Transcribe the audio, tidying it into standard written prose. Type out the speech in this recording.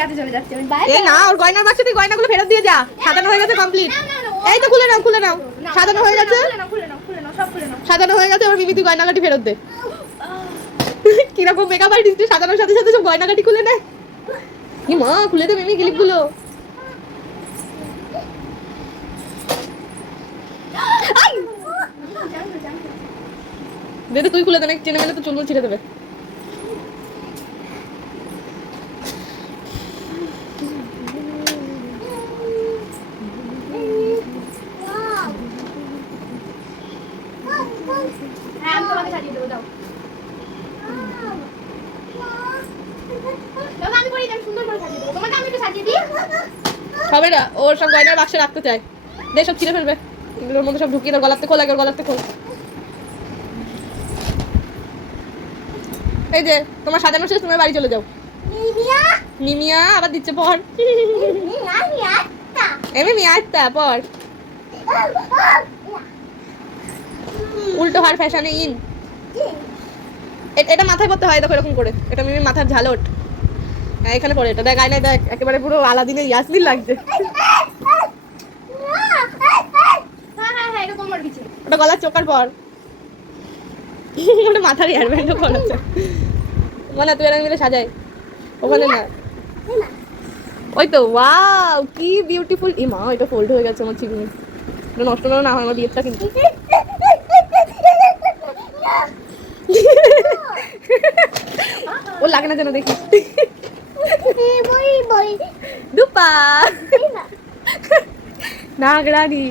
কাজে চলে যাচ্ছি আমি। বাই। এই না, ওর গয়নার বাক্স থেকে গয়নাগুলো ফেরত দিয়ে যা। সাজানো হয়ে গেছে কমপ্লিট। এই তো খুলে নাও, খুলে নাও। সাজানো হয়ে গেছে, খুলে নাও সব খুলে নাও। সাজানো হয়ে গেছে। এবার মিমি তুই গয়নাগাটি ফেরত দে। কিরকম মেকআপ আর্টিস্ট সাজানোর সাথে সাথে সব গয়নাগাটি খুলে নেয়। কি মা, খুলে দে মিমি ক্লিপগুলো। দে তুই খুলে দে, না টেনে মেলে তো চুলগুলো ছিঁড়ে দেবে। হ্যাঁ আমি তোমাকে সাজিয়ে দেবো, দাও। আমি করি, আমি সুন্দর করে সাজিয়ে দেবো তোমাকে। আমি একটু সাজিয়ে দিই। হবে না, ওর সব গয়নার বাক্সে রাখতে চায়। দে সব ছিঁড়ে ফেলবে, এগুলোর মধ্যে সব ঢুকিয়ে তোর গলাতে খোল, আগে ওর গলাতে খোল। এই যে তোমার সাজানো শেষ, তুমি বাড়ি চলে যাও। মিমিয়া আবার দিচ্ছে পর। এমনি আটটা পর। উল্টো হার ফ্যাশনে ইন। এটা মাথায় পড়তে হয়, দেখো এরকম করে। এটা মিমির মাথার ঝালট। হ্যাঁ এখানে পড়ে, এটা দেখ আয়নায় দেখ, একেবারে পুরো আলাদিনের ইয়াসমিন লাগছে। হ্যাঁ এটা কোমর পিছে। ওটা গলার চোকার পর। ওটা মাথার হেয়ার ব্যান্ডও করেছে। মানে তুই এরকম মিলে সাজাই ওখানে না। ওই তো ওয়াও কি বিউটিফুল। ই মা, এটা ফোল্ড হয়ে গেছে আমার চিকনি। এটা নষ্ট না হয় আমার বিয়েটা কিন্তু। ও লাগে না যেন দেখি। দুপা নাগরানি।